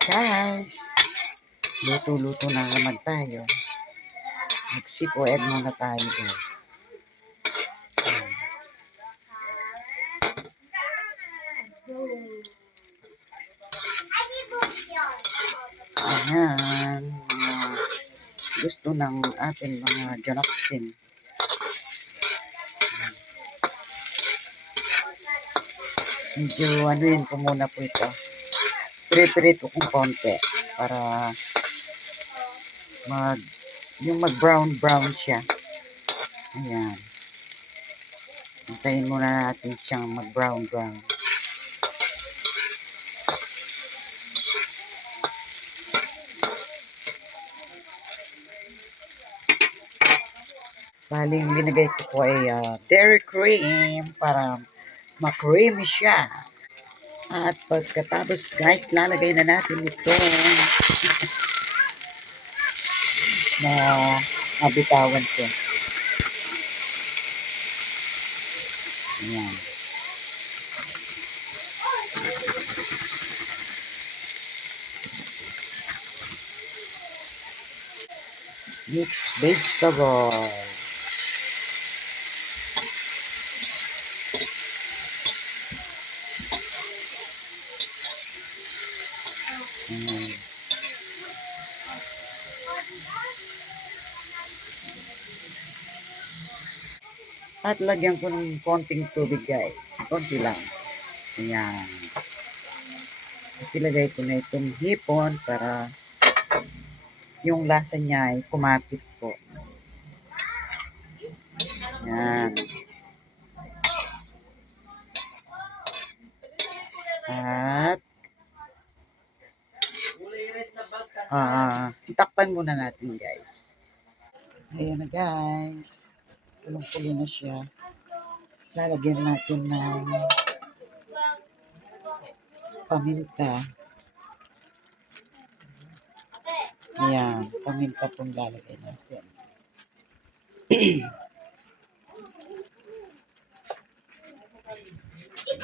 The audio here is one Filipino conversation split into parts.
Guys, luto-luto na naman tayo. Magsipo egg muna tayo guys. Ayan, gusto ng ating mga Jonoksin. Medyo ano yun ko muna po ito. Prito kong konti para yung mag-brown siya. Ayan. Hintayin muna natin siyang mag-brown. Bali, yung binigay ko po ay dairy cream para ma-creamy siya. At pagkatapos guys, lalagay na natin ito na nabitawan ko. Ayan. Mixed vegetable. Ayan. At lagyan ko ng konting tubig guys. Konti lang. Ayan. At ilagay ko na itong hipon para yung lasa niya ay kumapit po. Ayan. At itakpan muna natin guys. Ayan na guys. Tulong-tuloy na siya. Lalagyan natin ng paminta. Ayan, paminta pong lalagay natin.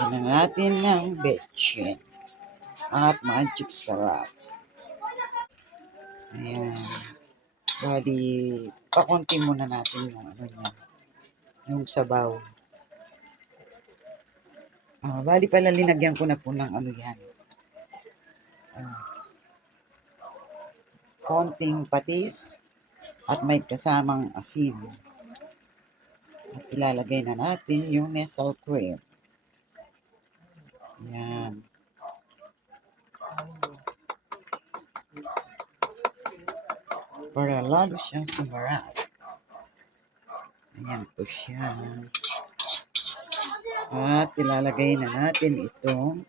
Lagyan natin ng betchin at magic sarap. Ayan. Bali, pakunti muna natin yung ano niya, yung sabaw. Bali pala linagyan ko na po ng ano yan. Konting patis at may kasamang asin. At ilalagay na natin yung nestle cream. Ayan. Para lalo siyang sumarap. Ayan po siya. At ilalagay na natin itong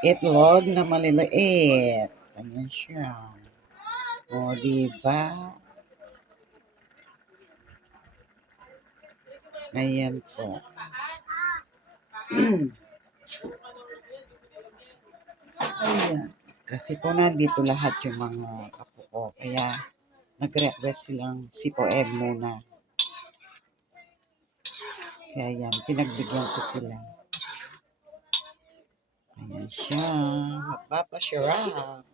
itlog na maliliit. Ayan siya. O, diba? Ayan po. Ayan. Kasi po nandito lahat yung mga apo ko. Kaya nag-request silang sipo egg muna. Kaya yan, pinagbigyan ko sila. Ayan siya. Magpapasarap.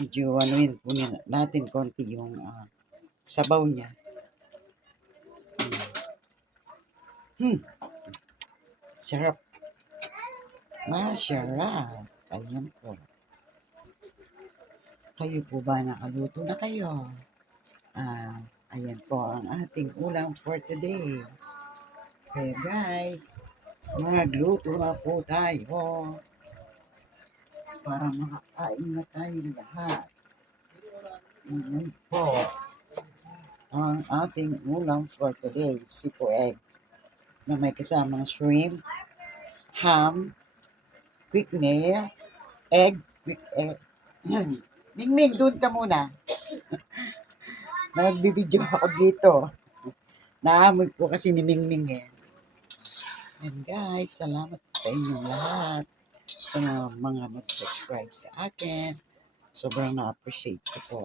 Medyo ano yun po natin konti yung sabaw niya. Sarap. Masarap. Ayan po. Kayo po ba nakaluto na kayo? Ayan po ang ating ulam for today. Kaya guys, magluto na po tayo para makakain na tayo lahat. Ayan po ang ating ulam for today, sipo egg na may kasamang shrimp, ham, quick nail, egg, quick egg. Mingming, doon ka muna. Nagbibideo ako dito. Naamoy po kasi ni Mingming eh. And guys, salamat po sa inyong lahat. Sa mga nag-subscribe sa akin. Sobrang na-appreciate ko po.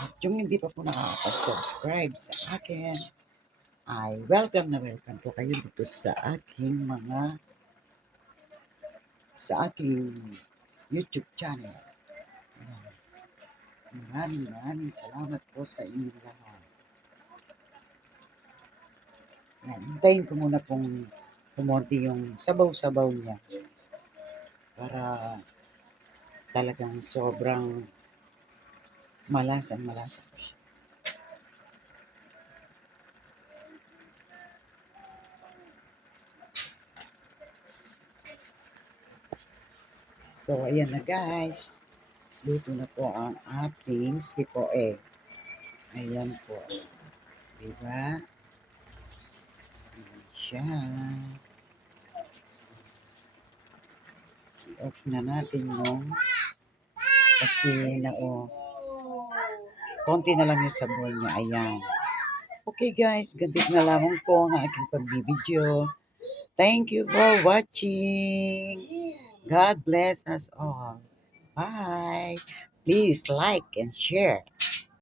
At yung hindi pa po nakakapag-subscribe sa akin, ay welcome na welcome po kayo dito sa aking YouTube channel. Ayan. Maraming salamat po sa inyong lahat. Ayan, hintayin ko muna pong kumonti yung sabaw-sabaw niya para talagang sobrang malasa po siya. So, ayan na guys. Luto na po ang ating sipoe. Ayan po. Diba? Ayan siya. I-off na natin yung kasi konti na lang yung sabon niya. Ayan. Okay guys, ganito na lamang po ang aking pagbibideo. Thank you for watching. God bless us all. Bye. Please like and share.